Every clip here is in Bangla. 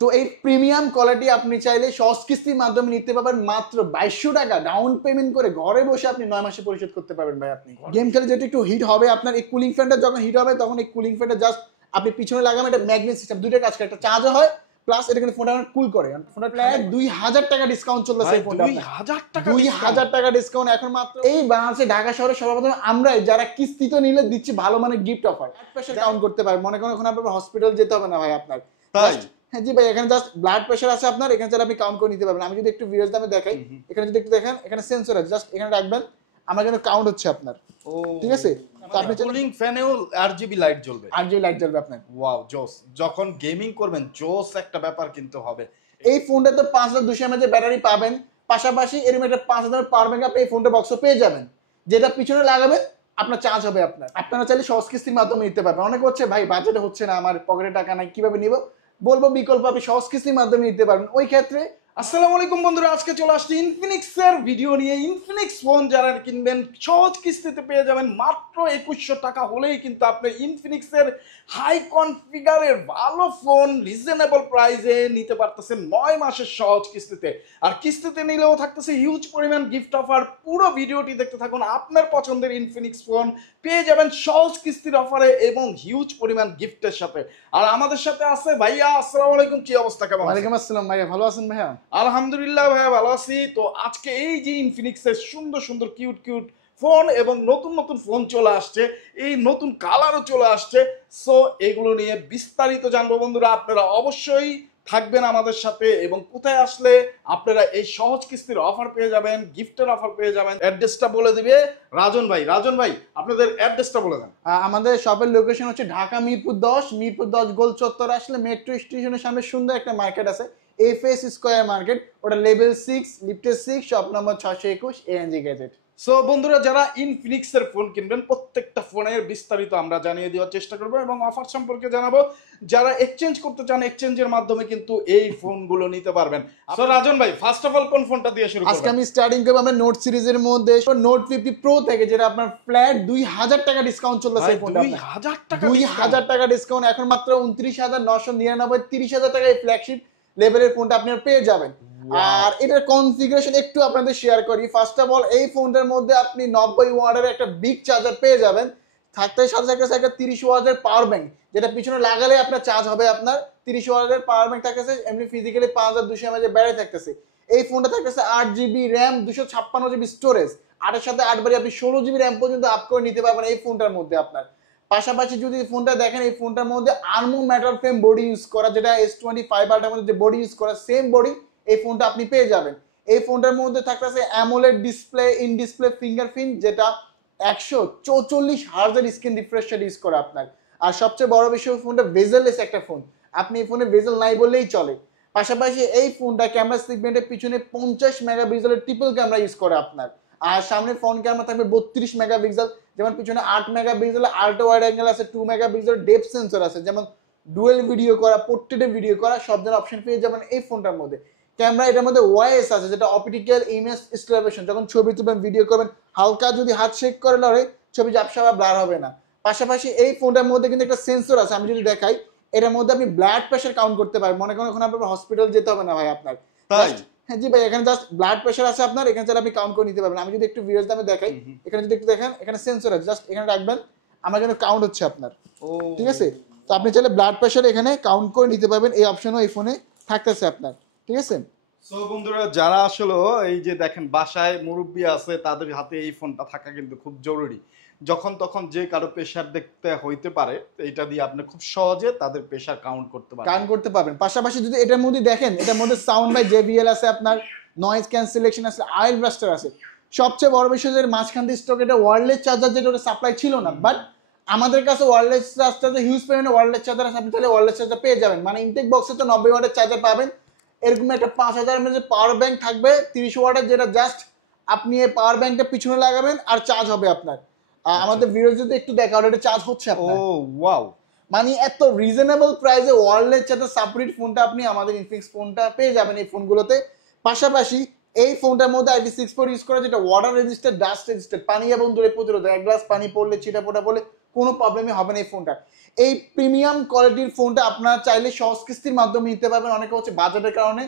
তো এই প্রিমিয়াম কোয়ালিটি আপনি চাইলে সহজ কিস্তির মাধ্যমে নিতে পারবেন মাত্র 2200 টাকা ডাউন পেমেন্ট করে ঘরে বসে আপনি 9 মাসে পরিশোধ করতে পারবেন ভাই। আপনি গেম খেলে যেটা একটু হিট হবে আপনার এই কুলিং ফ্যানটা যখন হিট হবে তখন এই কুলিং ফ্যানটা জাস্ট আপনি পিছনে লাগাবেন, এটা ম্যাগনেট সিস্টেম, দুইটা কাজ করে, একটা চার্জও হয় প্লাস এটা কিন্তু ফোনটা কুল করে। ফোনটা প্রায় 2000 টাকা ডিসকাউন্ট চলতেছে এই ফোনটা, 2000 টাকা ডিসকাউন্ট এখন মাত্র এই বাংলাদেশে ঢাকা শহরে সর্বপ্রথম আমরাই যারা কিস্তিতে নিলে দিচ্ছি ভালো মানের গিফট অফার। প্রেসার কাউন্ট করতে পারেন, মনে করেন এখন আপনার হসপিটাল যেতে হবে না ভাই আপনার। হ্যাঁ জি ভাই, এখানে জাস্ট ব্লাড প্রেশার আছে আপনার, এখানে আপনি কাউন্ট করে নিতে পারবেন। আমি যদি একটু ভিউয়ার্স দামে দেখাই, এখানে যদি একটু দেখেন এখানে সেন্সর আছে, জাস্ট এখানে রাখবেন, আমার কিন্তু কাউন্ট হচ্ছে আপনার। ঠিক আছে, তো আপনি কুলিং ফ্যানেও আরজিবি লাইট জ্বলবে, আরজিবি লাইট জ্বলবে আপনার। ওয়াও জোস, যখন গেমিং করবেন জোস একটা ব্যাপার কিন্তু হবে। এই ফোনটাতে 5200 mAh এর ব্যাটারি পাবেন, পাশাপাশি এরকম একটা 5000 পাওয়ার ব্যাংক আপনি এই ফোনটা বক্সও পেয়ে যাবেন, যেটা পিছনে লাগাবেন আপনার চার্জ হবে আপনার। আপনারা চাইলে সহজ কিস্তির মাধ্যমে নিতে পারবেন। অনেকে হচ্ছে ভাই বাজেটে হচ্ছে না, আমার পকেটে টাকা নাই, কিভাবে নিব? বলবো বিকল্প আপনি সহজ কিস্তির মাধ্যমে নিতে পারবেন। ওই ক্ষেত্রে আসসালামু আলাইকুম বন্ধুরা, আজকে চলে আসছি ইনফিনিক্সের ভিডিও নিয়ে। ইনফিনিক্স ফোন যারা কিনবেন সহজ কিস্তিতে পেয়ে যাবেন মাত্র 2100 টাকা হলেই কিন্তু আপনি ইনফিনিক্সের হাই কনফিগারের ভালো ফোন রিজনেবল প্রাইসে নিতে পারতেছেন 9 মাসের সহজ কিস্তিতে। আর কিস্তিতে নিলেও থাকতেছে হিউজ পরিমাণ গিফট অফার। পুরো ভিডিওটি দেখতে থাকুন, আপনার পছন্দের ইনফিনিক্স ফোন পেয়ে যাবেন সহজ কিস্তির অফারে এবং হিউজ পরিমাণ গিফটের সাথে। আর আমাদের সাথে আছে ভাইয়া। আসসালামু আলাইকুম, কি অবস্থা, কেমন? ওয়ালাইকুম আসসালাম ভাইয়া, ভালো আছেন ভাইয়া? আলহামদুলিল্লাহ ভাইয়া ভালো আছি। তো আজকে এই যে ইনফিনিক্সের সুন্দর সুন্দর কিউট কিউট ফোন এবং নতুন নতুন ফোন চলে আসছে, এই নতুন কালারও চলে আসছে, সো এগুলো নিয়ে বিস্তারিত জানবো বন্ধুরা। আপনারা অবশ্যই থাকবেন আমাদের সাথে এবং কোথায় আসলে আপনারা এই সহজ কিস্তির অফার পেয়ে যাবেন, গিফটের অফার পেয়ে যাবেন, অ্যাড্রেসটা বলে দিবে রাজন ভাই। রাজন ভাই, আপনাদের অ্যাড্রেসটা বলে দেন। আমাদের শপের লোকেশন হচ্ছে ঢাকা মিরপুর 10 গোল চত্বর আসলে মেট্রো স্টেশনের সামনে সুন্দর একটা মার্কেট আছে, এফএস স্কয়ার মার্কেট, ওটা লেভেল 6 লিফটের 6 shop number 621 ANG gadget. So বন্ধুরা, যারা ইনফিনিক্সের ফোন কিনবেন প্রত্যেকটা ফোনের বিস্তারিত আমরা জানিয়ে দেওয়ার চেষ্টা করবো এবং অফার সম্পর্কে জানাবো। যারা এক্সচেঞ্জ করতে চান এক্সচেঞ্জের মাধ্যমে কিন্তু এই ফোনগুলো নিতে পারবেন। সো রাজন ভাই, ফার্স্ট অফ অল কোন ফোনটা দিয়ে শুরু করব? আজকে আমি স্টার্টিং করব আমরা নোট সিরিজের মধ্যে নোট 50 প্রো থেকে, যেটা আপনার ফ্ল্যাট 2000 টাকা ডিসকাউন্ট চলছে এই ফোনটা। 2000 টাকা ডিসকাউন্ট এখন মাত্র 29999, 30000 টাকা এই ফ্ল্যাগশিপ লেভেলের ফোনটা আপনি পেয়ে যাবেন। আর এটার কনফিগারেশন একটু আপনাদের শেয়ার করি। ফার্স্ট অফ অল এই ফোনটার মধ্যে আপনি 90 ওয়াটের একটা বিগ চার্জার পেয়ে যাবেন, থাকতে সাথে একটা 30 ওয়াটের পাওয়ার ব্যাংক, যেটা পিছনে লাগালে আপনার চার্জ হবে আপনার। 30 ওয়াটের পাওয়ার ব্যাংক থাকতেছে, এমনি ফিজিক্যালি 5200 mAh ব্যাটারি থাকতেছে। এই ফোনটা থাকতেছে 8GB র্যাম, 256GB স্টোরেজ, 8 এর সাথে 8 বাড়ি আপনি 16GB র্যাম পর্যন্ত আপ করে নিতে পারবেন এই ফোনটার মধ্যে আপনার। পাশাপাশি যদি ফোনটা দেখেন, এই ফোনটার মধ্যে আর্মো মেটাল ফ্রেম বডি ইউজ করা, যেটা S25 আলট্রার মধ্যে যে বডি ইউজ করা সেম বডি এই ফোনটা আপনি পেয়ে যাবেন। এই ফোনটার মধ্যে থাকতেছে AMOLED display, in display fingerprint, যেটা 144 হার্জের স্ক্রিন রিফ্রেশ রেট ইউজ করে আপনার। আর সবচেয়ে বড় বিষয়, ফোনটা বেজেললেস একটা ফোন, আপনি এই ফোনে বেজেল নাই বললেই চলে। পাশাপাশি এই ফোনটা ক্যামেরা সেগমেন্টের পিছনে 50 মেগাপিক্সেলের ট্রিপল ক্যামেরা ইউজ করে আপনার। আর সামনে ফ্রন্ট ক্যামেরা থাকবে 32 মেগাপিক্সেল, যেমন পিছনে 8 মেগাপিক্সেলের আল্ট্রা ওয়াইড অ্যাঙ্গেল আছে, 2 মেগাপিক্সেলের ডেপথ সেন্সর আছে, যেমন ডুয়েল ভিডিও করা, পোর্ট্রেটে ভিডিও করা, সব ধরনের অপশন পেয়ে যাবেন এই ফোনটার মধ্যে। ক্যামেরা এটার মধ্যে ওয়াইএস আছে, যেটা অপটিক্যাল ইমেজ স্টেবিলাইজেশন, যখন ছবি তুলবেন ভিডিও করবেন হালকা যদি হাত শেক করে লড়ে ছবি ঝাপসা বা ব্লার হবে না। পাশাপাশি এই ফোনটার মধ্যে কিন্তু একটা সেন্সর আছে, আমি যদি দেখাই, এটার মধ্যে আপনি ব্লাড প্রেশার কাউন্ট করতে পারেন। মনে করেন এখন আপনার হসপিটাল যেতে হবে না ভাই আপনার। হ্যাঁ জি ভাই, এখানে জাস্ট ব্লাড প্রেশার আছে আপনার, এখানে আপনি কাউন্ট করে নিতে পারবেন। আমি যদি একটু ভিউয়ার্স দামে দেখাই, এখানে যদি একটু দেখেন এখানে সেন্সর আছে, জাস্ট এখানে রাখবেন, আমার কিন্তু কাউন্ট হচ্ছে আপনার। ঠিক আছে, তো আপনি চাইলে ব্লাড প্রেশার এখানে কাউন্ট করে নিতে পারবেন, এই অপশনও এই ফোনে থাকতেছে আপনার। ঠিক আছে, সো বন্ধুরা, যারা আসলে এই যে দেখেন বাসায় মুরব্বি আছে, তাদের হাতে এই ফোনটা থাকা কিন্তু খুব জরুরি। যখন তখন যে কারো প্রেশার দেখতে হইতে পারে, এটা দিয়ে আপনি খুব সহজে তাদের প্রেশার কাউন্ট করতে পারবেন। পাশাপাশি যদি এটার মধ্যে দেখেন, এটার মধ্যে সাউন্ড বাই JBL আছে আপনার, নয়েজ ক্যান্সেলেশন আছে, আইল ব্লাস্টার আছে। সবচেয়ে বড় বিষয় যে মাঝখান দিয়ে স্টক এটা ওয়্যারলেস চার্জার, যেটা ওটা সাপ্লাই ছিল না, বাট আমাদের কাছে ওয়্যারলেস চার্জার হিউজ পরিমাণে ওয়্যারলেস চার্জার আছে, আপনি তাহলে ওয়্যারলেস চার্জার পেয়ে যাবেন। মানে ইনটেক বক্সে তো 90 ওয়াটের চার্জার পাবেন, এরকম একটা 5000 mAh পাওয়ার ব্যাংক থাকবে 30 ওয়াটের, যেটা জাস্ট আপনি এই পাওয়ার ব্যাংকটা পিছনে লাগাবেন আর চার্জ হবে আপনার। আমাদের ভিডিও যদি একটু দেখা, এটা চার্জ হচ্ছে আপনার। ও ওয়াও, মানে এত রিজনেবল প্রাইসে ওয়্যারলেস চার্জার সাপোর্টেড ফোনটা আপনি আমাদের ইনফিনিক্স ফোনটা পেয়ে যাবেন এই ফোনগুলোতে। পাশাপাশি এই ফোনটার মধ্যে IP64 ইউজ করা, যেটা ওয়াটার রেজিস্টার, ডাস্ট রেজিস্টার, পানি এবং দূরে প্রতিরোধ। এক গ্লাস পানি পড়লে, ছিটা ফোটা পড়লে কোনো প্রবলেমই হবে না এই ফোনটা। এই প্রিমিয়াম কোয়ালিটির ফোনটা আপনারা চাইলে সহজ কিস্তির মাধ্যমে নিতে পারবেন। অনেকে হচ্ছে বাজেটের কারণে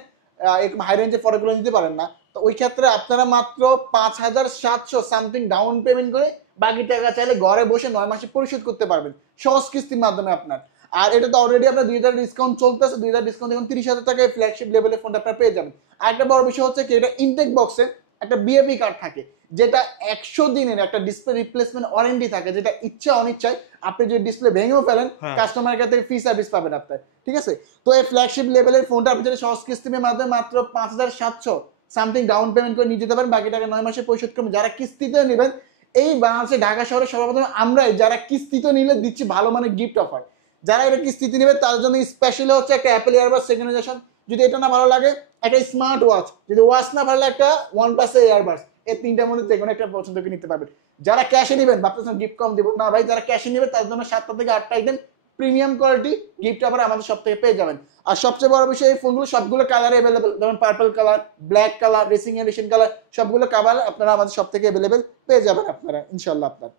এরকম হাই রেঞ্জের প্রোডাক্টগুলো নিতে পারেন না, তো ওই ক্ষেত্রে আপনারা মাত্র 5,700 সামথিং ডাউন পেমেন্ট করে বাকি টাকা চাইলে ঘরে বসে 9 মাসে পরিশোধ করতে পারবেন সহজ কিস্তির মাধ্যমে আপনার। আর এটা তো অলরেডি আপনার 2,000 ডিসকাউন্ট চলতেছে, 2,000 ডিসকাউন্ট এখন 30,000 টাকায় ফ্ল্যাগশিপ লেভেলের ফোনটা আপনারা পেয়ে যাবেন। আর একটা বড় বিষয় হচ্ছে কি, এটা ইনটেক বক্সে একটা বিএপি কার্ড থাকে, যেটা 100 দিনের একটা ডিসপ্লে রিপ্লেসমেন্ট ওয়ারেন্টি থাকে, যেটা ইচ্ছা অনিচ্ছায় আপনি যদি ডিসপ্লে ভেঙেও ফেলেন কাস্টমারের কাছ থেকে ফ্রি সার্ভিস পাবেন আপনার, ঠিক আছে। তো এই ফ্ল্যাগশিপ লেভেলের ফোনটা আপনি যদি সহজ কিস্তির মাধ্যমে মাত্র 5,700 সামথিং ডাউন পেমেন্ট করে নিয়ে যেতে পারেন, বাকি টাকা 9 মাসে পরিশোধ করবেন। যারা কিস্তিতে নেবেন, এই বাংলাদেশে ঢাকা শহরে সর্বপ্রথম আমরাই যারা কিস্তিতে নিলে দিচ্ছি ভালো মানের গিফট অফার। যারা এটা কিস্তিতে নেবে তাদের জন্য স্পেশালি হচ্ছে একটা অ্যাপেল ইয়ারবাডস সেকেন্ড জেনারেশন, যদি এটা না ভালো লাগে একটা স্মার্ট ওয়াচ, যদি ওয়াচ না ভালো লাগে একটা OnePlus ইয়ারবাডস, এই তিনটার মধ্যে যে কোনো একটা পছন্দ করে নিতে পারবেন। যারা ক্যাশে নেবেন, ভাবতেছেন গিফট কম দিব না ভাই, যারা ক্যাশে নেবে তার জন্য 7টা থেকে 8টা item premium quality gift offer আমাদের সব থেকে পেয়ে যাবেন। আর সবচেয়ে বড় বিষয়, এই ফোনগুলো সবগুলো কালার অ্যাভেলেবেল, যেমন purple colour, black colour, racing addition colour, সবগুলো কালার আপনারা আমাদের সব থেকে অ্যাভেলেবেল পেয়ে যাবেন আপনারা ইনশাল্লাহ আপনার।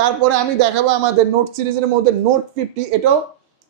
তারপরে আমি দেখাবো আমাদের নোট সিরিজের মধ্যে নোট 50, এটাও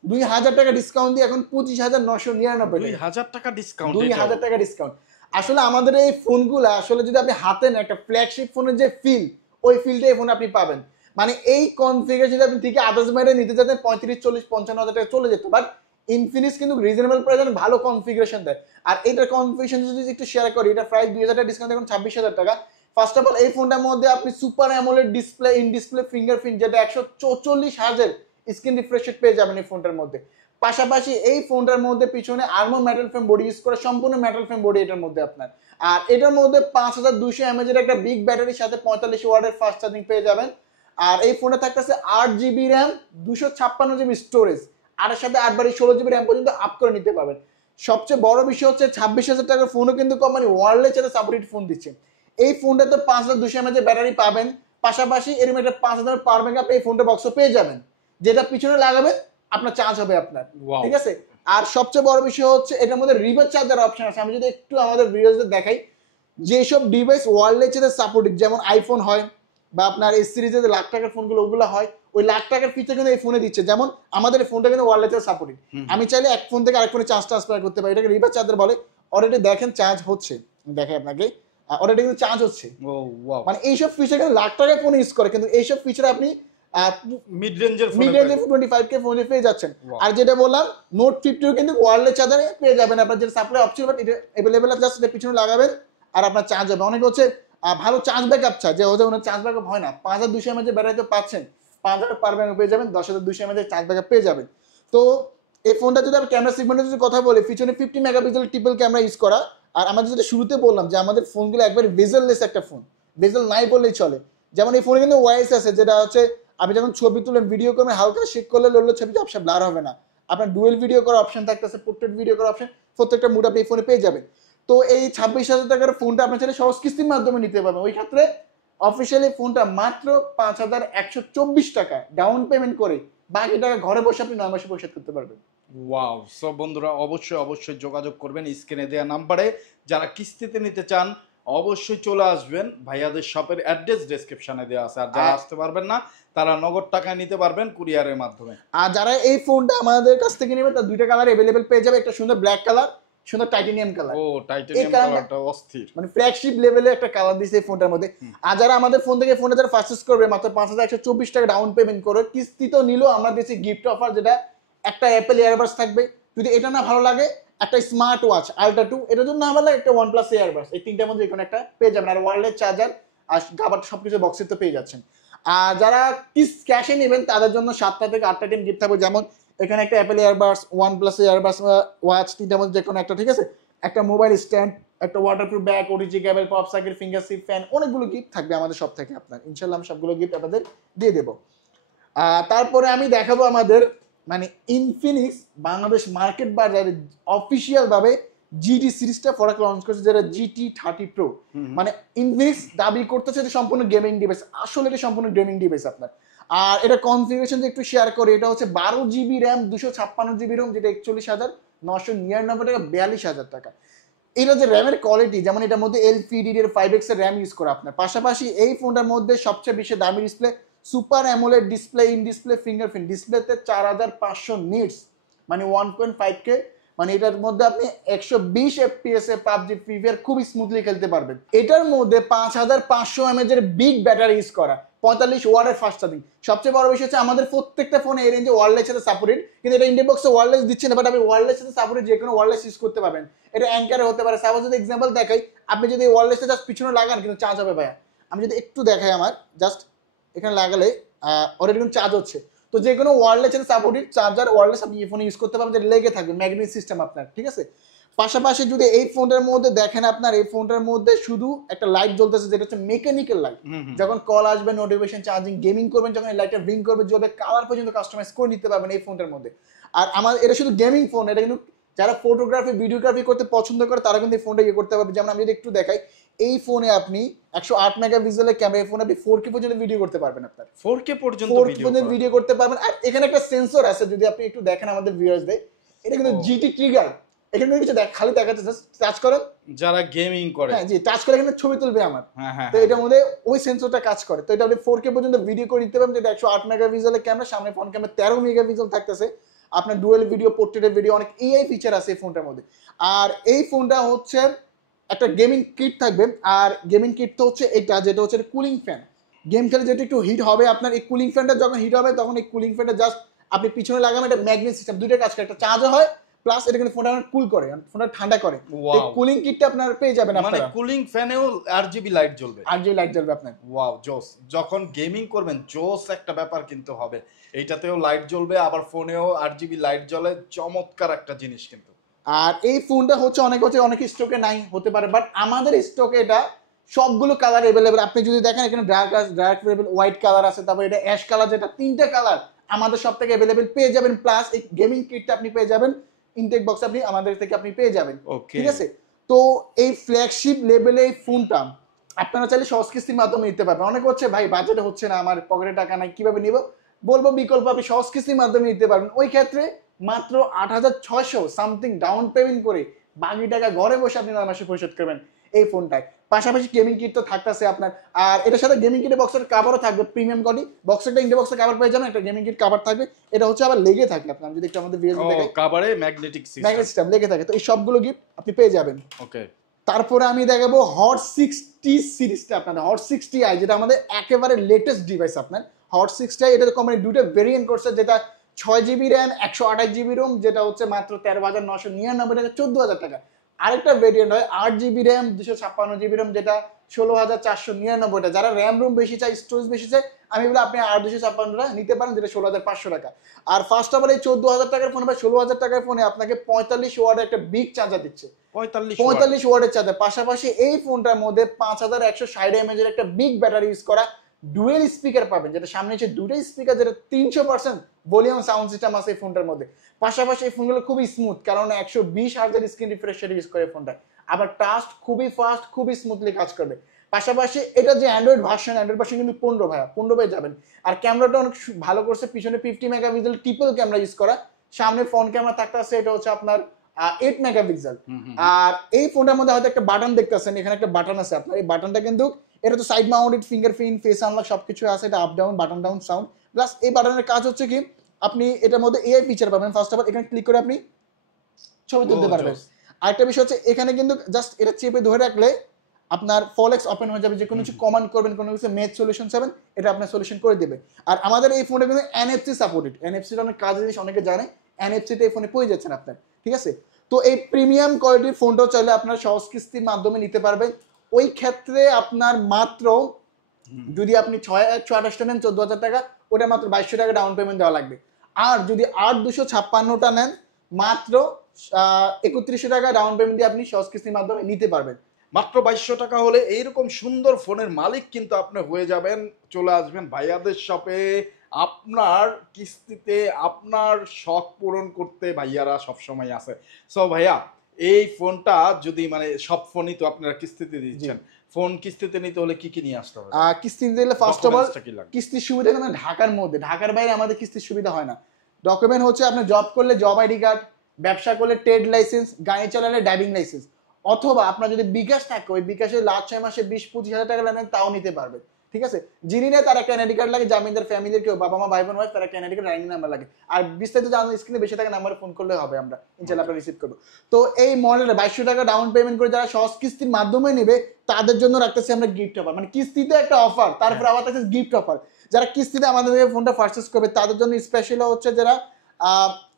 2,000 টাকা ডিসকাউন্ট দিয়ে এখন 25,999, 2,000 টাকা ডিসকাউন্ট, 2,000 টাকা ডিসকাউন্ট। আসলে আমাদের এই ফোনগুলো আসলে যদি আপনি হাতে নেন, একটা ফ্ল্যাগশিপ ফোনের যে ফিল, ওই ফিলটা এই ফোনে আপনি পাবেন। মানে এই কনফিগারেশন যদি আপনি ঠিক আদার্স ব্র্যান্ডে নিতে চান 35, 40, 55,000 টাকা চলে যেত, বাট ইনফিনিক্স কিন্তু রিজনেবল প্রাইসে ভালো কনফিগারেশন দেয়। আর এটার কনফিগারেশন যদি একটু শেয়ার করি, এটা প্রাইস 2,000 টাকা ডিসকাউন্ট এখন 26,000 টাকা। ফার্স্ট অফ অল এই ফোনটার মধ্যে আপনি super AMOLED display, in display fingerprint, যেটা 144 হার্জের স্ক্রিন রিফ্রেশ রেট পেয়ে যাবেন এই ফোনটার মধ্যে। পাশাপাশি এই ফোনটার মধ্যে পিছনে আর্মো মেটাল ফ্রেম বডি ইউজ করে, সম্পূর্ণ মেটাল ফ্রেম বডি এটার মধ্যে আপনার। আর এটার মধ্যে 5,200 mAh এর একটা বিগ ব্যাটারির সাথে 45 ওয়াটের ফাস্ট চার্জিং পেয়ে যাবেন। আর এই ফোনে থাকতেছে 8GB র্যাম, 256GB স্টোরেজ, আর এর সাথে 8/16GB র্যাম পর্যন্ত আপ করে নিতে পারবেন। সবচেয়ে বড় বিষয় হচ্ছে 26,000 টাকার ফোনও কিন্তু কোম্পানি ওয়ারলেস সাথে সাপোর্টেড ফোন দিচ্ছে। এই ফোনটাতে 5,200 mAh ব্যাটারি পাবেন, পাশাপাশি এরকম একটা 5,000 পাওয়ার ব্যাকআপ এই ফোনটা বক্সও পেয়ে যাবেন, যেটা পিছনে লাগাবেন আপনার চার্জ হবে আপনার, ঠিক আছে। আর সবচেয়ে বড় বিষয় হচ্ছে এটার মধ্যে রিভার্স চার্জার অপশন আছে। আমি যদি একটু আমাদের ভিউয়ারদের দেখাই, যেসব ডিভাইস ওয়ারলেস সাথে সাপোর্টেড, যেমন আইফোন হয় বা আপনার এই সিরিজের লাখ টাকার ফোনগুলো ওগুলো হয়, ওই লাখ টাকার ফিচার কিন্তু এই ফোনে দিচ্ছে। যেমন আমাদের এই ফোনটা কিন্তু ওয়ারলেস সাথে সাপোর্টেড, আমি চাইলে এক ফোন থেকে আরেক ফোনে চার্জ ট্রান্সফার করতে পারি, এটাকে রিভার্স চার্জার বলে। অলরেডি দেখেন চার্জ হচ্ছে, দেখে আপনাকে অলরেডি কিন্তু চার্জ হচ্ছে। মানে এইসব ফিচার কিন্তু লাখ টাকার ফোন ইউজ করে, কিন্তু এইসব ফিচার আপনি মিড রেঞ্জের 25K ফোনে পেয়ে যাচ্ছেন। আর যেটা বললাম নোট 50 কিন্তু ওয়্যারলেস চার্জারে পেয়ে যাবেন আপনার, যেটা সাপ্লাই অপশন বাট এটা अवेलेबल আছে, জাস্ট এটা পিছনে লাগাবেন আর আপনার চার্জ হবে। অনেক হচ্ছে ভালো চার্জ ব্যাকআপ চায়, যে ওদের চার্জ ব্যাকআপ হয় না, 5,200 mAh ব্যাটারি তো পাচ্ছেন, 5,000 পাওয়ার ব্যাংক পেয়ে যাবেন, 10,200 mAh চার্জ ব্যাকআপ পেয়ে যাবেন। তো এই ফোনটা যদি আমি ক্যামেরা সেগমেন্টের যদি কথা বলি, পিছনে 50 মেগাপিক্সেল ট্রিপল ক্যামেরা ইউজ করা। আর আমাদের যেটা শুরুতে বললাম যে আমাদের ফোনগুলো একবারে বেজেললেস একটা ফোন, বেজেল নাই বললেই চলে। যেমন এই ফোনে কিন্তু ওয়াইস আছে, যেটা হচ্ছে আপনি যখন ছবি তুলেন, ভিডিও করবেন, হালকা শেক করলে লড়লে ছবি ঝাপসা ব্লার হবে না। আপনার ডুয়েল ভিডিও করার অপশন থাকতেছে, পোর্ট্রেট ভিডিও করার অপশন, প্রত্যেকটা মুড আপনি এই ফোনে পেয়ে যাবেন। তো এই 26,000 টাকার ফোনটা আপনার চাইলে সহজ কিস্তির মাধ্যমে নিতে পারবেন। ওই ক্ষেত্রে অফিসিয়ালি ফোনটা মাত্র 5,124 টাকা ডাউন পেমেন্ট করে বাকি টাকা ঘরে বসে আপনি 9 মাসে পরিশোধ করতে পারবেন। ওয়াও, সব বন্ধুরা অবশ্যই যোগাযোগ করবেন স্ক্রিনে দেওয়া নাম্বারে। যারা কিস্তিতে নিতে চান অবশ্যই চলে আসবেন, ভাইয়াদের শপের অ্যাড্রেস ডেসক্রিপশনে দেওয়া আছে। আর যারা আসতে পারবেন না তারা নগদ টাকায় নিতে পারবেন কুরিয়ারের মাধ্যমে। আর যারা এই ফোনটা আমাদের কাছ থেকে নেবে তার দুইটা কালার अवेलेबल পেয়ে যাবে, একটা সুন্দর ব্ল্যাক কালার, সুন্দর টাইটানিয়াম কালার। ও টাইটানিয়াম কালারটা অস্থির, মানে ফ্ল্যাগশিপ লেভেলে একটা কালার দিয়েছে এই ফোনটার মধ্যে। আর যারা আমাদের ফোন থেকে ফোনে যারা পারচেজ করবে মাত্র 5,124 টাকা ডাউন পেমেন্ট করে কিস্তিতেও নিলেও আমরা দিয়েছি গিফট অফার, যেটা একটা অ্যাপেল ইয়ারবাডস থাকবে, যদি এটা না ভালো লাগে একটা স্মার্ট ওয়াচ আলট্রা 2, এটার জন্য না ভালো লাগে একটা OnePlus ইয়ারবাডস, এই তিনটার মধ্যে কোনো একটা পেয়ে যাবেন। আর ওয়্যারলেস চার্জার আর গাবার সবকিছু বক্সে তো পেয়ে যাচ্ছেন। আর যারা ক্যাশে নেবেন তাদের জন্য 7টা থেকে 8টা টিম গিফট থাকবে, যেমন এখানে একটা Apple earbuds, OnePlus earbuds watch, তিনটার মধ্যে যে কোনো একটা, ঠিক আছে, একটা মোবাইল স্ট্যান্ড, একটা waterproof bag, OTG cable, pop circuit, finger sheep fan, অনেকগুলো গিফট থাকবে আমাদের সব থেকে আপনার। ইনশাআল্লাহ আমি সবগুলো গিফট আপনাদের দিয়ে দেবো। তারপরে আমি দেখাবো আমাদের মানে ইনফিনিক্স বাংলাদেশ মার্কেট বাজারে অফিসিয়াল ভাবে জিটি সিরিজটা প্রোডাক্ট লঞ্চ করেছে, যেটা GT30 Pro। মানে ইনফিনিক্স দাবি করতেছে যে সম্পূর্ণ গেমিং ডিভাইস, আসলে এটা সম্পূর্ণ গেমিং ডিভাইস আপনার। আর এটা কনফিগারেশন যে একটু শেয়ার করে, এটা হচ্ছে 12GB র্যাম, 256GB রোম, যেটা 41,999 টাকা, 42,000 টাকা। এটা যে র্যামের কোয়ালিটি, যেমন এটার মধ্যে LPDDR5X এর র্যাম ইউজ করা আপনার। পাশাপাশি এই ফোনটার মধ্যে সবচেয়ে বেশি দামি display super AMOLED display, in display fingerprint, ডিসপ্লেতে 4500 নিটস, মানে 1.5K, মানে এটার মধ্যে আপনি 120 FPS A PUBG free fire খুব স্মুথলি খেলতে পারবেন। এটার মধ্যে 5500 mAh এর বিগ ব্যাটারি ইউজ করা, 45 ওয়াটের ফাস্ট চার্জিং। সবচেয়ে বড় বিষয় হচ্ছে আমাদের প্রত্যেকটা ফোনে এই রেঞ্জে ওয়্যারলেস সাথে সাপোর্টেড, কিন্তু এটা ইন্ডিয়া বক্সে ওয়্যারলেস দিচ্ছে না, বাট আপনি ওয়্যারলেস সাথে সাপোর্টেড যে কোনো ওয়্যারলেস ইউজ করতে পারবেন। এটা অ্যাঙ্কারে হতে পারে। সাপোজ যদি এক্সাম্পল দেখাই, আপনি যদি ওয়্যারলেসটা জাস্ট পিছনে লাগান কিন্তু চার্জ হবে ভাইয়া। আমি যদি একটু দেখাই, আমার জাস্ট এখানে লাগালে অলরেডি কিন্তু চার্জ হচ্ছে। তো যে কোনো ওয়্যারলেস এর সাপোর্টেড চার্জার ওয়্যারলেস আপনি এই ফোনে ইউজ করতে পারবেন, যেটা লেগে থাকবে ম্যাগনেটিক সিস্টেম আপনার, ঠিক আছে। পাশাপাশি যদি এই ফোনটার মধ্যে দেখেন, আপনার এই ফোনটার মধ্যে শুধু একটা লাইট জ্বলতেছে, যেটা হচ্ছে মেকানিক্যাল লাইট। যখন কল আসবে, নোটিফিকেশন, চার্জিং, গেমিং করবেন, যখন এই লাইটটা ব্লিঙ্ক করবে, জ্বলবে, কালার পর্যন্ত কাস্টমাইজ করে নিতে পারবেন এই ফোনটার মধ্যে। আর আমার এটা শুধু গেমিং ফোন, এটা কিন্তু যারা ফটোগ্রাফি ভিডিওগ্রাফি করতে পছন্দ করে তারা কিন্তু এই ফোনটা ইয়ে করতে পারবে। যেমন আমি যদি একটু দেখাই, এই ফোনে আপনি 108 মেগাপিক্সেলের ক্যামেরা, এই ফোনে আপনি 4K পর্যন্ত ভিডিও করতে পারবেন। আপনার 4K পর্যন্ত ভিডিও করতে পারবেন। আর এখানে একটা সেন্সর আছে, যদি আপনি একটু দেখেন আমাদের ভিউয়ার্সদের, এটা কিন্তু জিটি ট্রিগার। এখানে কিছু খালি দেখাচ্ছে, জাস্ট টাচ করেন, যারা গেমিং করে, হ্যাঁ জি, টাচ করে এখানে ছবি তুলবে আমার। তো এটার মধ্যে ওই সেন্সরটা কাজ করে। তো এটা আপনি 4K পর্যন্ত ভিডিও করে নিতে পারবেন, যেটা 108 মেগাপিক্সেলের ক্যামেরা, সামনে ফ্রন্ট ক্যামেরা 13 মেগাপিক্সেল থাকতেছে। আপনার ডুয়েল ভিডিও, পোর্ট্রেটের ভিডিও, অনেক এআই ফিচার আছে এই ফোনটার মধ্যে। আর এই ফোনটা হচ্ছে একটা গেমিং কিট থাকবে। আর গেমিং কিট তো হচ্ছে এটা, যেটা হচ্ছে কুলিং ফ্যান। গেম খেলে যেটা একটু হিট হবে আপনার, এই কুলিং ফ্যানটা যখন হিট হবে তখন এই কুলিং ফ্যানটা জাস্ট আপনি পিছনে লাগাবেন। এটা ম্যাগনেট সিস্টেম, দুইটা কাজ করে, একটা চার্জও হয় প্লাস এটা কিন্তু ফোনটা কুল করে, ফোনটা ঠান্ডা করে। এই কুলিং কিটটা আপনার পেয়ে যাবেন। মানে কুলিং ফ্যানেও RGB লাইট জ্বলবে, RGB লাইট জ্বলবে আপনার। ওয়াও, জোস। যখন গেমিং করবেন জোস একটা ব্যাপার কিন্তু হবে, এইটাতেও লাইট জ্বলবে, আবার ফোনেও RGB লাইট জ্বলে, চমৎকার একটা জিনিস কিন্তু। আর এই ফোনটা হচ্ছে অনেক স্টকে নাই হতে পারে, বাট আমাদের স্টকে এটা সবগুলো কালার अवेलेबल। আপনি যদি দেখেন এখানে ডার্ক হোয়াইট কালার আছে, তারপর এটা অ্যাশ কালার, যেটা তিনটা কালার আমাদের সব থেকে अवेलेबल পেয়ে যাবেন। প্লাস এই গেমিং কিটটা আপনি পেয়ে যাবেন ইনটেক বক্স, আপনি আমাদের থেকে আপনি পেয়ে যাবেন, ঠিক আছে। তো এই ফ্ল্যাগশিপ লেভেলে এই ফোনটা আপনারা চাইলে সহজ কিস্তির মাধ্যমে নিতে পারবেন। অনেক হচ্ছে ভাই বাজেট হচ্ছে না, আমার পকেটে টাকা নাই, কিভাবে নিব? বলবো বিকল্প আপনি সহজ কিস্তির মাধ্যমে নিতে পারবেন। ওই ক্ষেত্রে মাত্র 8600 সামথিং ডাউন পেমেন্ট করে বাকি টাকা ঘরে বসে আপনি 9 মাসে পরিশোধ করবেন এই ফোনটায়। পাশাপাশি গেমিং কিট তো থাকতেছে আপনার। আর এটার সাথে গেমিং কিটের বক্সের কভারও থাকবে, প্রিমিয়াম কোয়ালিটি বক্সেরটা ইন্ডিয়া বক্সের কভার পেয়ে যাবেন, একটা গেমিং কিট কভার থাকবে। এটা হচ্ছে আবার লেগে থাকে আপনার, যদি একটু আমাদের ভিডিও দেখেন কভারে ম্যাগনেটিক সিস্টেম লেগে থাকে। তো এই সবগুলো গিফট আপনি পেয়ে যাবেন। ওকে। তারপরে আমি দেখাবো হট 60 সিরিজটা আপনাদের, হট 60i, যেটা আমাদের একেবারে লেটেস্ট ডিভাইস আপনার। হট 60i, এটা কোম্পানি দুটো ভেরিয়েন্ট করছে, যেটা 6GB র্যাম 128GB রোম, যেটা হচ্ছে মাত্র 13,999 টাকা, 14,000 টাকা। আরেকটা ভেরিয়েন্ট হয় 8GB র্যাম 256GB রোম, যেটা 16,499 টাকা। যারা র্যাম রোম বেশি চাই, স্টোরেজ বেশি চাই, আমি বলি আপনি 8,256 নিতে পারেন, যেটা 16,500 টাকা। আর ফার্স্ট অফ অল এই 14,000 টাকার ফোনে বা 16,000 টাকার ফোনে আপনাকে 45 ওয়াটের একটা বিগ চার্জার দিচ্ছে, 45 ওয়াটের চার্জার। পাশাপাশি এই ফোনটার মধ্যে 5160 mAh এর একটা বিগ ব্যাটারি ইউজ করা ডুয়েল স্পিকার পাবেন, যেটা সামনে হচ্ছে দুটো স্পিকার, যেটা 300% ভলিউম সাউন্ড সিস্টেম আছে এই ফোনটার মধ্যে। পাশাপাশি এই ফোনগুলো খুবই স্মুথ, কারণ 120 হার্জের স্ক্রিন রিফ্রেশ রেট ইউজ করে ফোনটা। আবার টাচ খুবই ফাস্ট, খুবই স্মুথলি কাজ করবে। পাশাপাশি এটা যে অ্যান্ড্রয়েড ভার্সন কিন্তু 15 ভাইয়া, 15 পেয়ে যাবেন। আর ক্যামেরাটা অনেক ভালো করছে, পিছনে 50 মেগাপিক্সেল ট্রিপল ক্যামেরা ইউজ করা, সামনে ফ্রন্ট ক্যামেরা থাকতে আছে, এটা হচ্ছে আপনার 8 মেগাপিক্সেল। আর এই ফোনটার মধ্যে হয়তো একটা বাটন দেখতেছেন, এখানে একটা বাটন আছে আপনার। এই বাটনটা কিন্তু এটা তো side mounted, fingerprint, face unlock সবকিছু আছে, এটা up down, button down sound. Plus এই বাটনের কাজ হচ্ছে কি, আপনি এটার মধ্যে এআই ফিচার পাবেন। ফার্স্ট অফ অল এখানে ক্লিক করে আপনি ছবি তুলতে পারবেন। আরেকটা বিষয় হচ্ছে এখানে কিন্তু জাস্ট এটা চেপে ধরে রাখলে আপনার ফলেক্স ওপেন হয়ে যাবে, যে কোনো কিছু কমান্ড করবেন, কোনো কিছু মেথ সলিউশন চাবেন, এটা আপনার সলিউশন করে দেবে। আর আমাদের এই ফোনে কিন্তু এনএফসি সাপোর্টেড, এনএফসিটা অনেক কাজ জিনিস অনেকে জানে, এনএফসিটা এই ফোনে পেয়ে যাচ্ছেন আপনার, ঠিক আছে। তো এই প্রিমিয়াম কোয়ালিটির ফোনটাও চাইলে আপনার সহজ কিস্তির মাধ্যমে নিতে পারবেন। ওই ক্ষেত্রে আপনার মাত্র যদি আপনি 628টা নেন 14,000 টাকা, ওটা মাত্র 2200 টাকা ডাউন পেমেন্ট দেওয়া লাগবে। আর যদি 8256টা নেন মাত্র 3100 টাকা ডাউন পেমেন্ট দিয়ে আপনি সহজ কিস্তির মাধ্যমে নিতে পারবেন। মাত্র 2200 টাকা হলে এইরকম সুন্দর ফোনের মালিক কিন্তু আপনি হয়ে যাবেন। চলে আসবেন ভাইয়াদের শপে, আপনার কিস্তিতে আপনার শখ পূরণ করতে ভাইয়ারা সবসময় আছে। সো ভাইয়া, এই ফোনটা যদি মানে সব ফোনই তো আপনারা কিস্তিতে দিচ্ছেন, ফোন কিস্তিতে নিতে হলে কি কি নিয়ে আসতে হবে? কিস্তি নিতে হলে ফার্স্ট অফ অল কিস্তির সুবিধা মানে ঢাকার মধ্যে, ঢাকার বাইরে আমাদের কিস্তির সুবিধা হয় না। ডকুমেন্ট হচ্ছে আপনি জব করলে জব আইডি কার্ড, ব্যবসা করলে ট্রেড লাইসেন্স, গাড়ি চালালে ড্রাইভিং লাইসেন্স, অথবা আপনার যদি বিকাশ থাকে ওই বিকাশে লাস্ট 6 মাসে 20-25 হাজার টাকা লেনদেন তাও নিতে পারবেন। ঠিক আছে, যিনি নেয় তার একটা এনআইডি কার্ড লাগে, জামিনদার ফ্যামিলির কেউ বাবা মা ভাই বোন হয় তার একটা এনআইডি কার্ড রানিং নাম্বার লাগে। আর বিস্তারিত জানার স্ক্রিনে বেশি টাকা নাম্বারে ফোন করলে হবে, আমরা ইনশাআল্লাহ আপনারা রিসিভ করবো। তো এই মডেলটা 2200 টাকা ডাউন পেমেন্ট করে যারা সহজ কিস্তির মাধ্যমে নেবে তাদের জন্য রাখতেছি আমরা গিফট অফার, মানে কিস্তিতে একটা অফার, তারপরে আবার থাকছে গিফট অফার। যারা কিস্তিতে আমাদের ফোনটা পারচেজ করবে তাদের জন্য স্পেশাল হচ্ছে যারা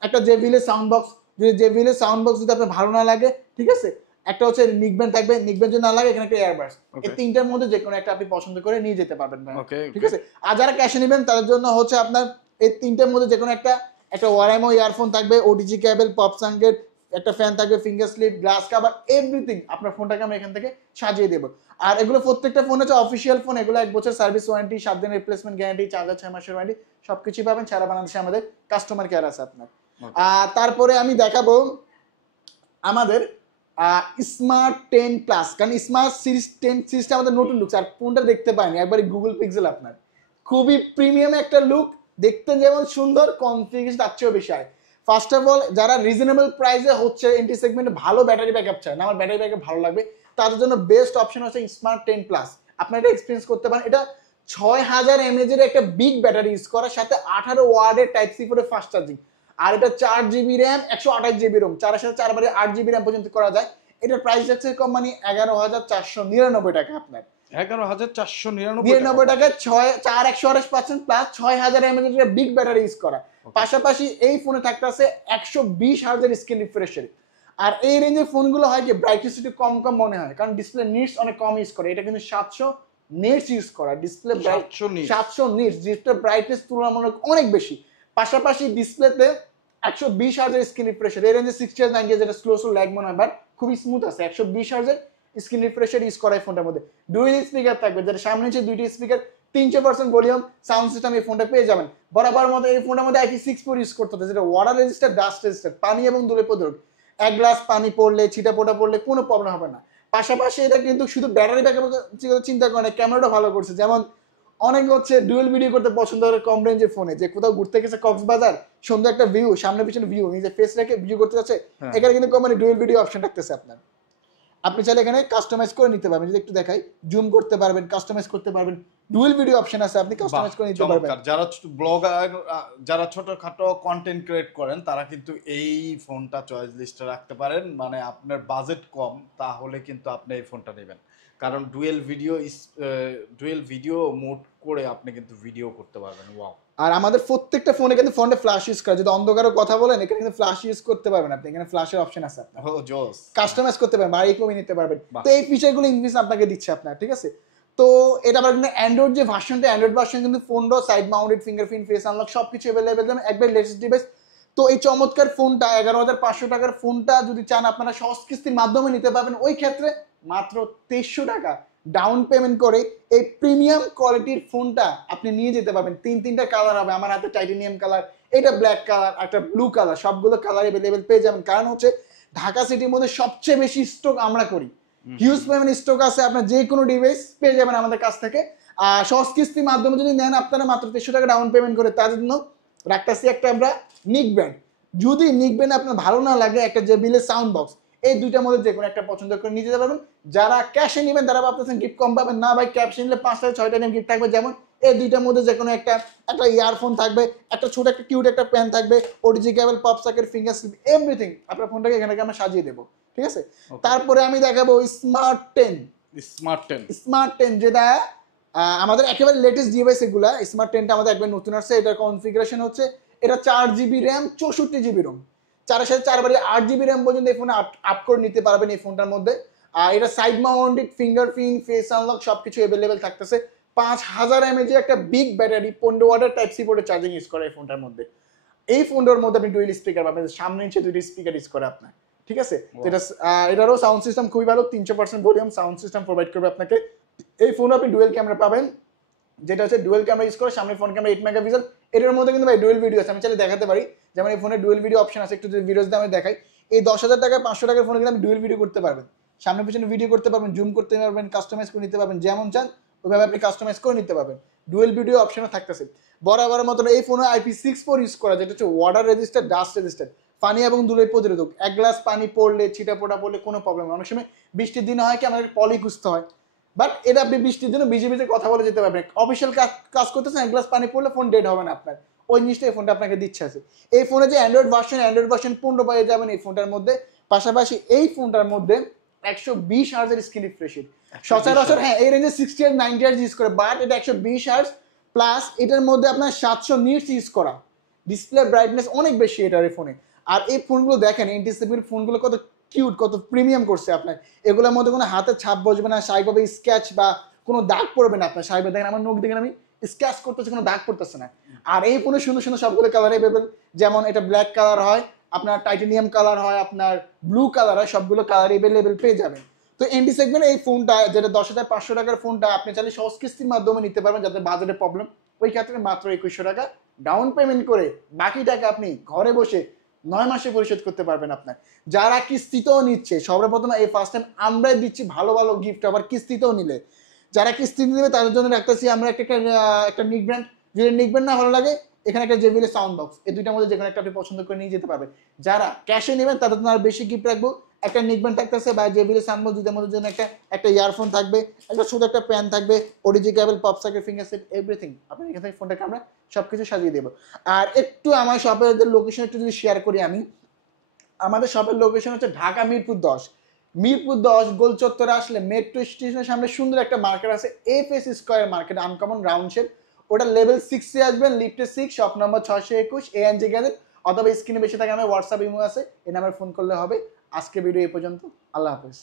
একটা জেবিএল সাউন্ড বক্স, যদি জেবিএল সাউন্ড বক্স যদি আপনার ভালো না লাগে, ঠিক আছে, একটা হচ্ছে নিকব্যান্ড থাকবে, নিকব্যান্ড যদি না লাগে এখানে একটা এয়ারবাডস, এই তিনটার মধ্যে যে কোনো একটা আপনি পছন্দ করে নিয়ে যেতে পারবেন, ঠিক আছে। আর যারা ক্যাশে নেবেন তাদের জন্য হচ্ছে আপনার এই তিনটার মধ্যে যে কোনো একটা ওয়ারাইমো ইয়ারফোন থাকবে, ওটিজি কেবল, পপ সাঙ্গেট, একটা ফ্যান থাকবে, finger sleeve, glass cover, everything আপনার ফোনটাকে আমরা এখান থেকে সাজিয়ে দেবো। আর এগুলো প্রত্যেকটা ফোন হচ্ছে অফিসিয়াল ফোন, এগুলো 1 বছর সার্ভিস ওয়ারেন্টি, 7 দিনের রিপ্লেসমেন্ট গ্যারান্টি, চার্জার 6 মাসের ওয়ারেন্টি, সবকিছু পাবেন। সারা বাংলাদেশে আমাদের কাস্টমার কেয়ার আছে আপনার। আর তারপরে আমি দেখাবো আমাদের স্মার্ট 10 প্লাস, কারণ স্মার্ট সিরিজ 10 সিরিজটা আমাদের নতুন লুক, আর ফোনটা দেখতে পাইনি একবারে গুগল পিক্সেল, আপনার খুবই প্রিমিয়াম একটা লুক, দেখতে যেমন সুন্দর, কনফিগারেশন তার চেয়েও বেশি হয়। ফার্স্ট অফ অল যারা রিজনেবল প্রাইসে হচ্ছে এন্টি সেগমেন্টে ভালো ব্যাটারি ব্যাকআপ চায়, না আমার ব্যাটারি ব্যাকআপ ভালো লাগবে, তাদের জন্য বেস্ট অপশন হচ্ছে স্মার্ট 10 প্লাস। আপনারা এটা এক্সপিরিয়েন্স করতে পারেন। এটা 6000 mAh এর একটা বিগ ব্যাটারি ইউজ করার সাথে 18 ওয়াটের টাইপ সি পোর্টে ফাস্ট চার্জিং, আর এটা 4GB র্যাম 128GB রোম, 4 এর সাথে 4 বারে 8GB র্যাম পর্যন্ত করা যায়। এটার প্রাইস যাচ্ছে কম, মানে 11499 টাকা, আপনার 11499 টাকা 4128 পাচ্ছেন, প্লাস 6000 mAh এর বিগ ব্যাটারি ইউজ করা। পাশাপাশি এই ফোনে থাকতেছে 120 হার্জ এর স্ক্রিন রিফ্রেশ রেট। আর এই রেঞ্জের ফোনগুলো হয় কি ব্রাইটনেস একটু কম কম মনে হয়, কারণ ডিসপ্লে নিটস অনেক কম ইউজ করে, এটা কিন্তু 700 নিটস ইউজ করা, ডিসপ্লে 700 নিটস, ডিসপ্লে ব্রাইটনেস তুলনামূলক অনেক বেশি। পাশাপাশি ডিসপ্লেতে 120 হার্জ এর স্ক্রিন রিফ্রেশ রেট, এই রেঞ্জে 60 Hz 90 Hz যেটা স্লো ল্যাগ মনে হয়, বাট খুবই স্মুথ আছে। 120 হার্জ এর স্ক্রিন রিফ্রেশ রেট ইউজ করা এই ফোনটার মধ্যে। ডুয়াল স্পিকার থাকবে, যেটা সামনে হচ্ছে দুইটি স্পিকার, 300% ভলিউম সাউন্ড সিস্টেম এই ফোনটা পেয়ে যাবেন। বরাবর মতো এই ফোনটার মধ্যে IP64 ইউজ করতে হবে, যেটা ওয়াটার রেজিস্টার, ডাস্ট রেজিস্টার, পানি এবং ধুলো প্রতিরোধ। এক গ্লাস পানি পড়লে, ছিটা পোটা পড়লে কোনো প্রবলেম হবে না। পাশাপাশি এটা কিন্তু শুধু ব্যাটারি ব্যাকআপ চিন্তা করে না, ক্যামেরাটা ভালো করছে। যেমন অনেক হচ্ছে ডুয়েল ভিডিও করতে পছন্দ করে কম রেঞ্জের ফোনে, যে কোথাও ঘুরতে গেছে কক্সবাজার, সুন্দর একটা ভিউ, সামনে পিছনে ভিউ, নিজে ফেস রেখে ভিডিও করতে যাচ্ছে, এখানে কিন্তু কোম্পানি ডুয়েল ভিডিও অপশন রাখতেছে আপনার। আপনি চাইলে এখানে কাস্টমাইজ করে নিতে পারবেন, যদি একটু দেখাই, জুম করতে পারবেন, কাস্টমাইজ করতে পারবেন, ডুয়েল ভিডিও অপশন আছে, আপনি কাস্টমাইজ করে নিতে পারবেন। যারা ব্লগার, যারা ছোটখাটো কন্টেন্ট ক্রিয়েট করেন তারা কিন্তু এই ফোনটা চয়েস লিস্টে রাখতে পারেন, মানে আপনার বাজেট কম তাহলে কিন্তু আপনি এই ফোনটা নেবেন, কারণ ডুয়েল ভিডিও মোড করে আপনি কিন্তু ভিডিও করতে পারবেন। ওয়াও। আর আমাদের প্রত্যেকটা ফোনে কিন্তু ফোনে ফ্ল্যাশ ইউজ করা, যদি অন্ধকারের কথা বলেন এখানে কিন্তু ফ্ল্যাশ ইউজ করতে পারবেন আপনি, এখানে ফ্ল্যাশের অপশন আছে আপনার, ও জোস, কাস্টমাইজ করতে পারবেন, বাড়ি কমিয়ে নিতে পারবেন। তো এই ফিচারগুলো ইনফিনিক্স আপনাকে দিচ্ছে আপনার, ঠিক আছে। তো এটা আবার কিন্তু অ্যান্ড্রয়েড যে ভার্সনটা, অ্যান্ড্রয়েড ভার্সন কিন্তু ফোনটা side mounted, fingerprint, face unlock সবকিছু अवेलेबल, একবার লেটেস্ট ডিভাইস। তো এই চমৎকার ফোনটা 11500 টাকার ফোনটা যদি চান আপনারা সহজ কিস্তির মাধ্যমে নিতে পারবেন, ওই ক্ষেত্রে মাত্র 2300 টাকা ডাউন পেমেন্ট করে এই প্রিমিয়াম কোয়ালিটির ফোনটা আপনি নিয়ে যেতে পারবেন। তিনটা কালার হবে, আমার হাতে টাইটানিয়াম কালার, এটা ব্ল্যাক কালার, একটা ব্লু কালার, সবগুলো কালার अवेलेबल পেয়ে যাবেন। কারণ হচ্ছে ঢাকা সিটির মধ্যে সবচেয়ে বেশি স্টক আমরা করি, হিউজ পরিমাণ স্টক আছে, আপনার যে কোনো ডিভাইস পেয়ে যাবেন আমাদের কাছ থেকে। আর সহজ কিস্তির মাধ্যমে যদি নেন আপনারা মাত্র 2300 টাকা ডাউন পেমেন্ট করে, তার জন্য রাখতেছি একটা আমরা নিক ব্র্যান্ড। যদি নিক ব্র্যান্ড আপনার ভালো না লাগে, একটা জেবিএল সাউন্ড বক্স, এই দুইটার মধ্যে যে কোনো একটা পছন্দ করে নিয়ে যেতে পারবেন। যারা ক্যাশে নেবেন তারা ভাবতেছেন গিফট কম পাবেন, না ভাই ক্যাশে নিলে 5-6টা গিফট থাকবে। যেমন এই দুইটার মধ্যে যে কোনো একটা ইয়ারফোন থাকবে, একটা ছোট একটা কিউট একটা পেন থাকবে, OTG cable, pop socket, finger sleeve, everything আপনার ফোনটাকে এখানে আমরা সাজিয়ে দেবো, ঠিক আছে। তারপরে আমি দেখাবো স্মার্ট 10, যেটা আমাদের একেবারে লেটেস্ট ডিভাইস এগুলা। স্মার্ট 10টা আমাদের একবার নতুন আসছে, এটার কনফিগারেশন হচ্ছে এটা 4GB র্যাম 64GB রোম, 4 সাথে 4 বারে 8GB র্যাম পর্যন্ত এই ফোনে আপ করে নিতে পারবেন এই ফোনটার মধ্যে। আর এটা side mounted, fingerprint, face unlock সবকিছু अवेलेबल থাকতেছে। 5000 mAh একটা বিগ ব্যাটারি, 15 ওয়াটের টাইপ সি পোর্টে চার্জিং ইউজ করে এই ফোনটার মধ্যে। এই ফোনটার মধ্যে আপনি ডুয়েল স্পিকার পাবেন, সামনে নিচে দুইটা স্পিকার ইউজ করে আপনার, ঠিক আছে। তো এটারও সাউন্ড সিস্টেম খুবই ভালো, 300% ভলিউম সাউন্ড সিস্টেম প্রোভাইড করবে আপনাকে। এই ফোনে আপনি ডুয়েল ক্যামেরা পাবেন, যেটা হচ্ছে ডুয়েল ক্যামেরা ইউজ করে, সামনে ফোন ক্যামেরা 8 মেগাপিক্সেল, এটার মধ্যে কিন্তু ভাই ডুয়েল ভিডিও আছে, আমি চাইলে দেখাতে পারি। যেমন এই ফোনে ডুয়েল ভিডিও অপশন আছে, একটু যদি ভিডিওস দিয়ে আমি দেখাই, এই 10,000 টাকায় 500 টাকার ফোনে কিন্তু আপনি ডুয়েল ভিডিও করতে পারবেন, সামনে পিছনে ভিডিও করতে পারবেন, জুম করতে পারবেন, কাস্টমাইজ করে নিতে পারবেন, যেমন চান ওইভাবে আপনি কাস্টমাইজ করে নিতে পারবেন। ডুয়েল ভিডিও অপশনও থাকতেছে। বরাবরের মতন এই ফোনে IP64 ইউজ করা, যেটা হচ্ছে ওয়াটার রেজিস্টার, ডাস্ট রেজিস্টার, পানি এবং ধুলোর প্রতিরোধক। এক গ্লাস পানি পড়লে, ছিটা পোটা পড়লে কোনো প্রবলেম না। অনেক সময় বৃষ্টির দিনে হয় কি আমাদের পলি খুঁজতে হয়, বাট এটা আপনি বৃষ্টির জন্য ভিজে ভিজে কথা বলে যেতে পারবেন, অফিসিয়াল কাজ করতেছেন, এক গ্লাস পানি পড়লে ফোন ডেড হবে না আপনার, ওই জিনিসটা এই ফোনটা আপনাকে দিচ্ছে আছে। এই ফোনে যে অ্যান্ড্রয়েড ভার্সন 15 পেয়ে যাবেন এই ফোনটার মধ্যে। পাশাপাশি এই ফোনটার মধ্যে 120 হার্জের স্ক্রিন রিফ্রেশ রেট, সচরাচর হ্যাঁ এই রেঞ্জে 60 আর 90 হার্জ ইউজ করে, বাট এটা 120 হার্জ প্লাস এটার মধ্যে আপনার 700 নিটস ইউজ করা, ডিসপ্লে ব্রাইটনেস অনেক বেশি এটার এই ফোনে। আর এই ফোনগুলো দেখেন এনটিসিপির ফোনগুলো কত কিউট, কত প্রিমিয়াম করছে আপনার, এগুলোর মধ্যে কোনো হাতের ছাপ বসবে না, স্বাভাবিকভাবে স্ক্যাচ বা কোনো দাগ পড়বে না আপনার, স্বাভাবিক দেখেন আমার নখ দেখেন আমি স্ক্যাচ করতেছে, কোনো দাগ পড়তেছে না। আর এই ফোনে সুন্দর সুন্দর সবগুলো কালার অ্যাভেলেবল, যেমন এটা ব্ল্যাক কালার হয়, আপনার টাইটানিয়াম কালার হয়, আপনার ব্লু কালার হয়, সবগুলো কালার অ্যাভেলেবেল পেয়ে যাবেন। তো এনটি সেগমেন্ট এই ফোনটা যেটা 10,500 টাকার ফোনটা আপনি চাইলে সহজ কিস্তির মাধ্যমে নিতে পারবেন, যাদের বাজেটের প্রবলেম, ওই ক্ষেত্রে মাত্র 2100 টাকা ডাউন পেমেন্ট করে বাকি টাকা আপনি ঘরে বসে 9 মাসে পরিশোধ করতে পারবেন আপনার। যারা কিস্তিতেও নিচ্ছে, সর্বপ্রথম এই ফার্স্ট টাইম আমরাই দিচ্ছি ভালো ভালো গিফট, আবার কিস্তিতেও নিলে যারা কিস্তি নেবে তাদের জন্য রাখতেছি আমরা একটা নিক ব্র্যান্ড, যদি নিক ব্র্যান্ড না ভালো লাগে এখানে একটা জেবিএল সাউন্ড বক্স, এই দুইটার মধ্যে যে কোনো একটা আপনি পছন্দ করে নিয়ে যেতে পারবেন। যারা ক্যাশে নেবেন তাদের জন্য আর বেশি গিফট রাখবো, একটা নিক ব্র্যান্ড থাকতেছে বা জেবিএল সাউন্ড বক্স, দুইটার মধ্যে জন্য একটা ইয়ারফোন থাকবে, একটা ছোট একটা প্যান থাকবে, ওডিজি কেবল, pop socket, finger set, everything আপনার এখান থেকে ফোনটাকে আমরা সবকিছু সাজিয়ে দেবো। আর একটু আমার শপের লোকেশন একটু যদি শেয়ার করি আমি, আমাদের শপের লোকেশন হচ্ছে ঢাকা মিরপুর 10 গোল চত্বরে আসলে মেট্রো স্টেশনের সামনে সুন্দর একটা মার্কেট আছে, FS square market, uncommon round shape, ওটা লেভেল 6 এ আসবেন, লিফটে 6, শপ নম্বর 621 এএনজি গ্যারেজ, অথবা স্ক্রিনে বেশি থাকে আমার হোয়াটসঅ্যাপ ইমো আছে, এই নাম্বারে ফোন করলে হবে। আজকে ভিডিও এই পর্যন্ত, আল্লাহ হাফেজ।